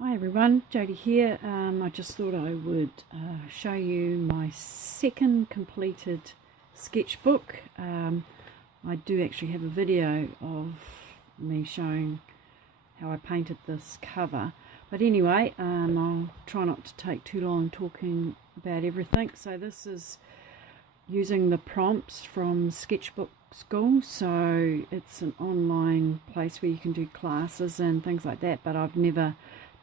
Hi everyone, Jodie here. I just thought I would show you my second completed sketchbook. I do actually have a video of me showing how I painted this cover. But anyway, I'll try not to take too long talking about everything. So this is using the prompts from Sketchbook Skool. So it's an online place where you can do classes and things like that, but I've never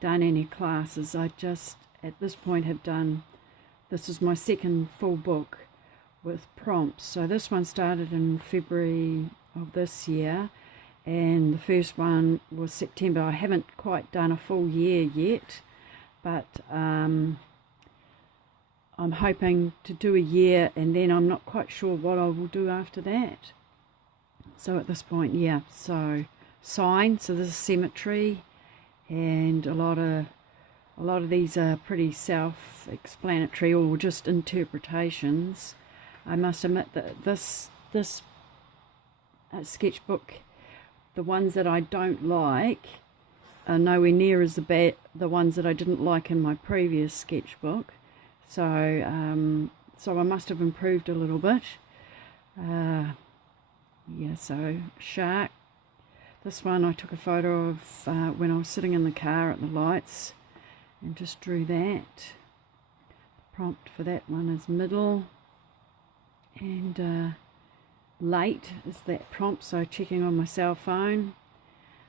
done any classes. I just at this point have done, this is my second full book with prompts. So this one started in February of this year and the first one was September. I haven't quite done a full year yet, but I'm hoping to do a year, and then I'm not quite sure what I will do after that. So at this point, yeah, so sign, so this is symmetry, and a lot of these are pretty self-explanatory or just interpretations. I must admit that this sketchbook, the ones that I don't like are nowhere near as the ones that I didn't like in my previous sketchbook. So so I must have improved a little bit. Yeah, so shark. This one I took a photo of when I was sitting in the car at the lights and just drew that. The prompt for that one is middle, and late is that prompt, so checking on my cell phone.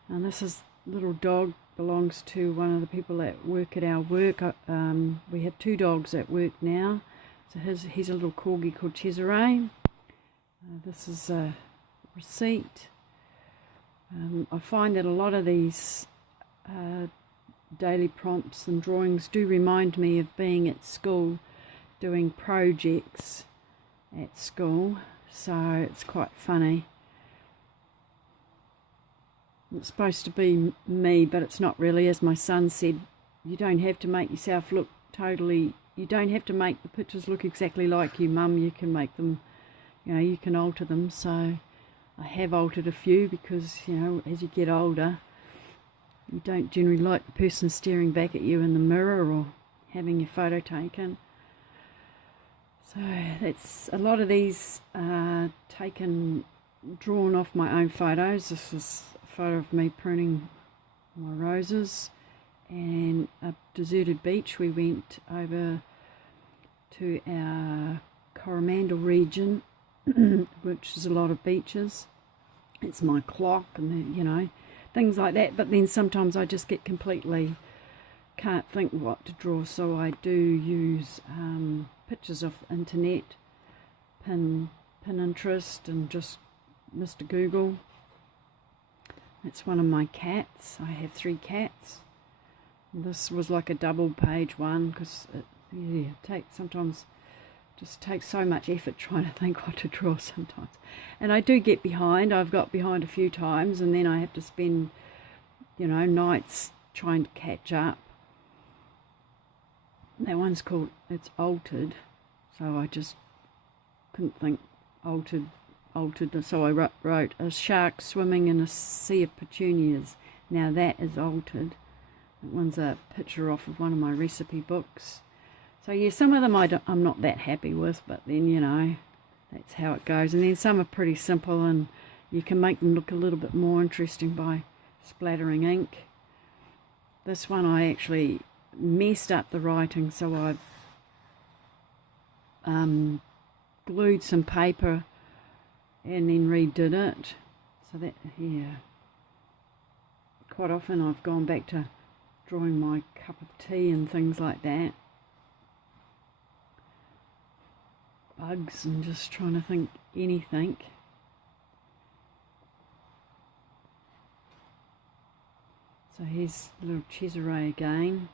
And this is little dog, belongs to one of the people that work at our work. We have two dogs at work now. So he's a little corgi called Cesare. This is a receipt. I find that a lot of these daily prompts and drawings do remind me of being at school, doing projects at school, so it's quite funny. It's supposed to be me, but it's not really. As my son said, you don't have to make yourself look totally, you don't have to make the pictures look exactly like you, Mum. You can make them, you can alter them. So I have altered a few because, as you get older, you don't generally like the person staring back at you in the mirror or having your photo taken. So that's a lot of these drawn off my own photos. This is a photo of me pruning my roses, and a deserted beach. We went over to our Coromandel region, which is a lot of beaches. It's my clock and things like that. But then sometimes I just get completely can't think what to draw, so I do use pictures off the internet, Pinterest, and just Mr. Google. That's one of my cats. I have 3 cats. This was like a double page one because sometimes just takes so much effort trying to think what to draw sometimes. And I do get behind. I've got behind a few times, and then I have to spend, nights trying to catch up. That one's called It's Altered, so I just couldn't think altered, so I wrote a shark swimming in a sea of petunias. Now that is altered. That one's a picture off of one of my recipe books. So yeah, some of them I'm not that happy with, but then, that's how it goes. And then some are pretty simple, and you can make them look a little bit more interesting by splattering ink. This one I actually messed up the writing, so I've glued some paper and then redid it. So that, yeah, quite often I've gone back to drawing my cup of tea and things like that. Bugs and just trying to think anything. So here's little Cesare again.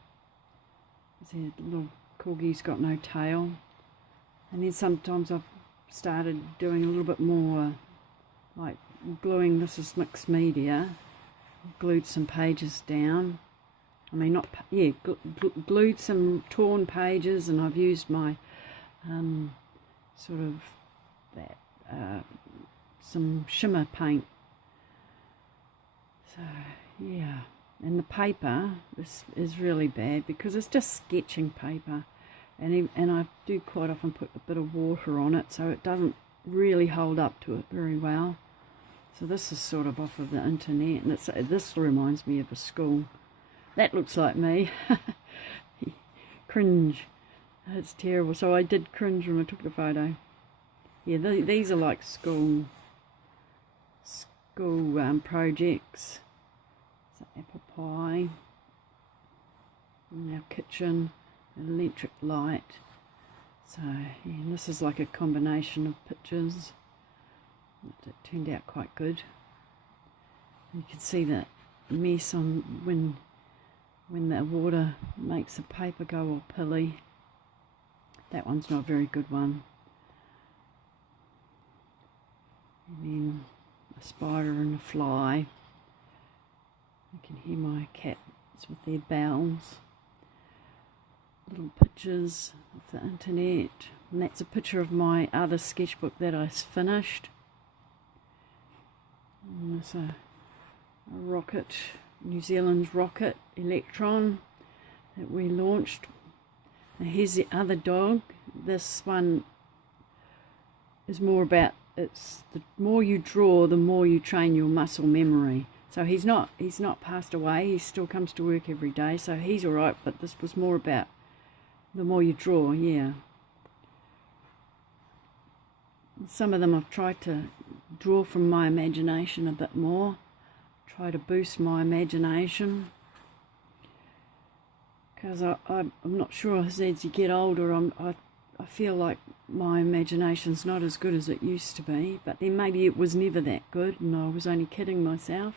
See, little corgi's got no tail. And then sometimes I've started doing a little bit more like gluing. This is mixed media. Glued some pages down. I mean, glued some torn pages, and I've used my sort of that some shimmer paint. So yeah, And the paper is really bad because it's just sketching paper, and I do quite often put a bit of water on it, so it doesn't really hold up to it very well. So this is sort of off of the internet, and this reminds me of a school. That looks like me. Cringe. It's terrible. So I did cringe when I took the photo. Yeah, these are like school projects. So apple pie, and our kitchen, electric light. So yeah, this is like a combination of pictures. It turned out quite good. You can see that mess on when the water makes the paper go all pilly. That one's not a very good one. And then a spider and a fly. You can hear my cats with their bells. Little pictures of the internet. And that's a picture of my other sketchbook that I finished. And there's a rocket, New Zealand's rocket electron that we launched. And here's the other dog. This one is more about, it's the more you draw, the more you train your muscle memory. So he's not passed away. He still comes to work every day, so he's all right. But this was more about the more you draw. Yeah. Some of them I've tried to draw from my imagination a bit more. Try to boost my imagination. Because I'm not sure, as you get older, I feel like my imagination's not as good as it used to be. But then maybe it was never that good and I was only kidding myself.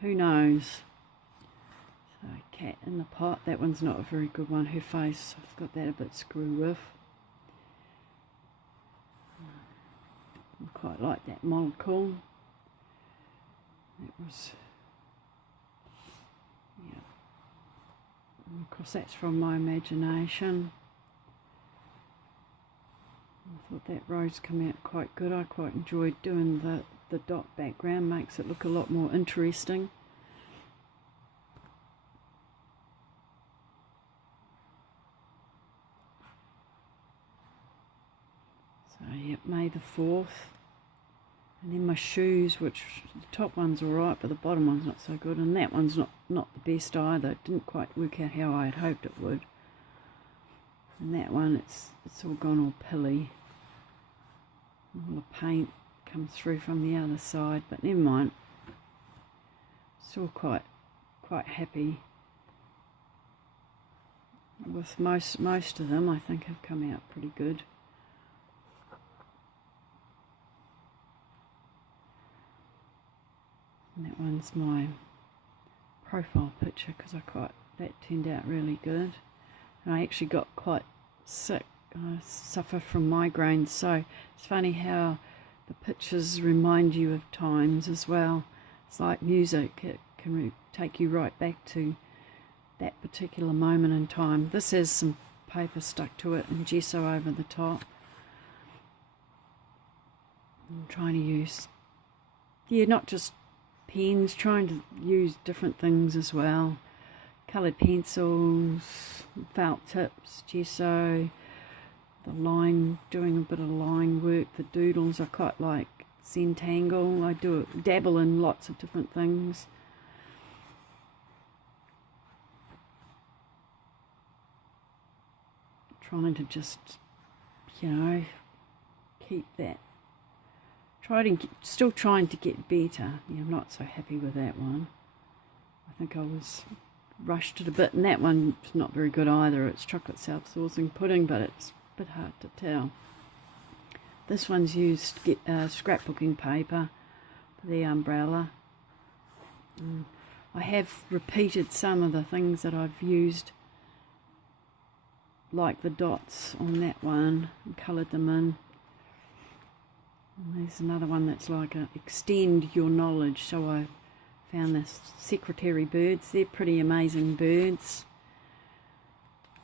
Who knows? So, cat in the pot, that one's not a very good one. Her face, I've got that a bit screw with. I quite like that monocle. It was, yeah. And of course that's from my imagination. I thought that rose came out quite good. I quite enjoyed doing the dot background, makes it look a lot more interesting. So yep, May the 4th. And then my shoes, which the top one's alright, but the bottom one's not so good. And that one's not the best either. It didn't quite work out how I had hoped it would. And that one, it's all gone all pilly. All the paint comes through from the other side, but never mind. Still quite happy with most of them. I think have come out pretty good. And that one's my profile picture because that turned out really good. And I actually got quite sick. I suffer from migraines, so it's funny how the pictures remind you of times as well. It's like music, it can take you right back to that particular moment in time. This has some paper stuck to it and gesso over the top. I'm trying to use, not just pens, trying to use different things as well. Coloured pencils, felt tips, gesso, the line, doing a bit of line work, the doodles I quite like, Zentangle, I dabble in lots of different things. Trying to just, keep that. Still trying to get better. I'm not so happy with that one. I think I was rushed it a bit, and that one's not very good either. It's chocolate self-saucing pudding, but it's a bit hard to tell. This one's used scrapbooking paper for the umbrella. I have repeated some of the things that I've used, like the dots on that one, and coloured them in. And there's another one that's like a extend your knowledge. So I found this secretary birds. They're pretty amazing birds.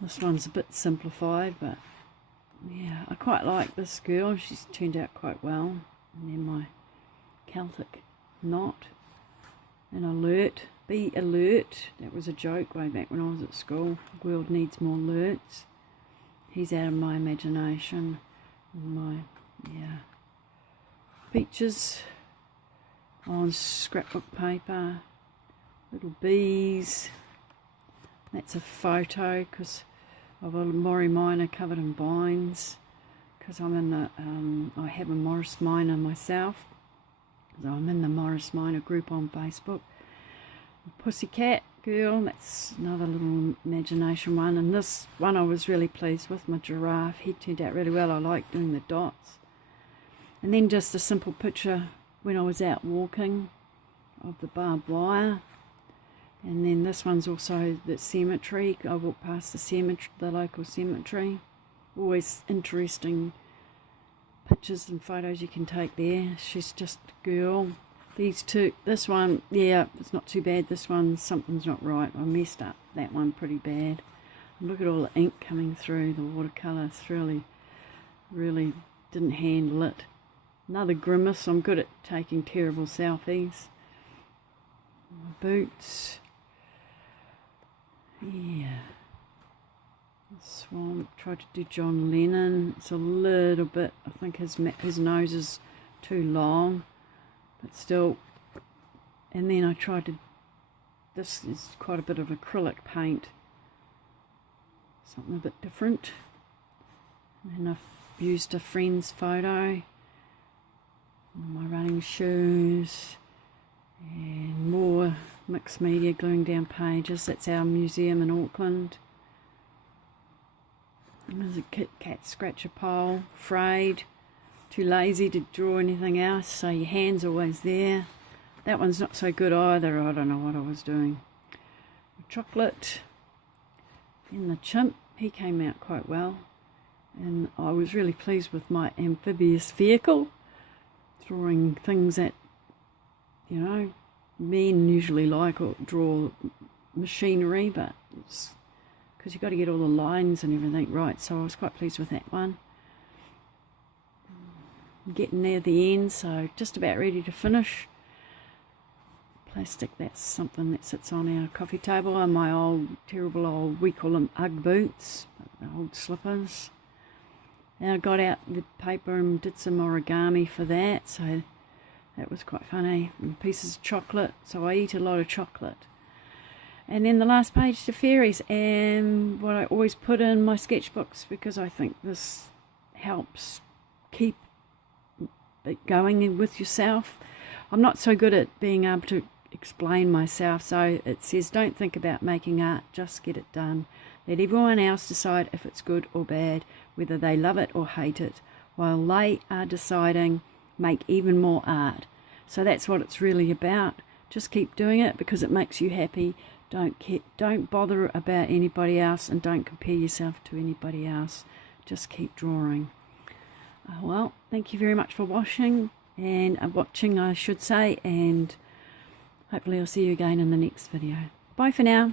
This one's a bit simplified, but yeah, I quite like this girl. She's turned out quite well. And then my Celtic knot, an alert, be alert. That was a joke way back when I was at school. The world needs more alerts. He's out of my imagination. Pictures on scrapbook paper, little bees. That's a photo because of a Morris Minor covered in vines, because I'm in the I have a Morris Minor myself, so I'm in the Morris Minor group on Facebook. Pussycat girl, that's another little imagination one. And this one I was really pleased with, my giraffe. He turned out really well. I like doing the dots. And then just a simple picture when I was out walking of the barbed wire. And then this one's also the cemetery. I walked past the cemetery, the local cemetery. Always interesting pictures and photos you can take there. She's just a girl. These two, this one, yeah, it's not too bad. This one, something's not right. I messed up that one pretty bad. Look at all the ink coming through the watercolour. It's really didn't handle it. Another grimace. I'm good at taking terrible selfies. Boots. Yeah. Swamp. Tried to do John Lennon. It's a little bit, I think his nose is too long, but still. And then I tried to, this is quite a bit of acrylic paint. Something a bit different. And then I've used a friend's photo. My running shoes, and more mixed media gluing down pages. That's our museum in Auckland. And there's a Kit Kat scratcher pole, frayed, too lazy to draw anything else, so your hand's always there. That one's not so good either. I don't know what I was doing. Chocolate, and the chimp, he came out quite well, and I was really pleased with my amphibious vehicle. Drawing things that, you know, men usually like or draw machinery, but it's because you've got to get all the lines and everything right, so I was quite pleased with that one. Getting near the end, so just about ready to finish. Plastic, that's something that sits on our coffee table, and my terrible old, we call them Ugg boots, the old slippers. And I got out the paper and did some origami for that, so that was quite funny. And pieces of chocolate, so I eat a lot of chocolate. And then the last page, the fairies, and what I always put in my sketchbooks, because I think this helps keep it going with yourself. I'm not so good at being able to explain myself, so it says don't think about making art, just get it done. Let everyone else decide if it's good or bad, whether they love it or hate it. While they are deciding, make even more art. So that's what it's really about. Just keep doing it because it makes you happy. Don't bother about anybody else, and don't compare yourself to anybody else. Just keep drawing. Well, thank you very much for watching, I should say, and hopefully I'll see you again in the next video. Bye for now.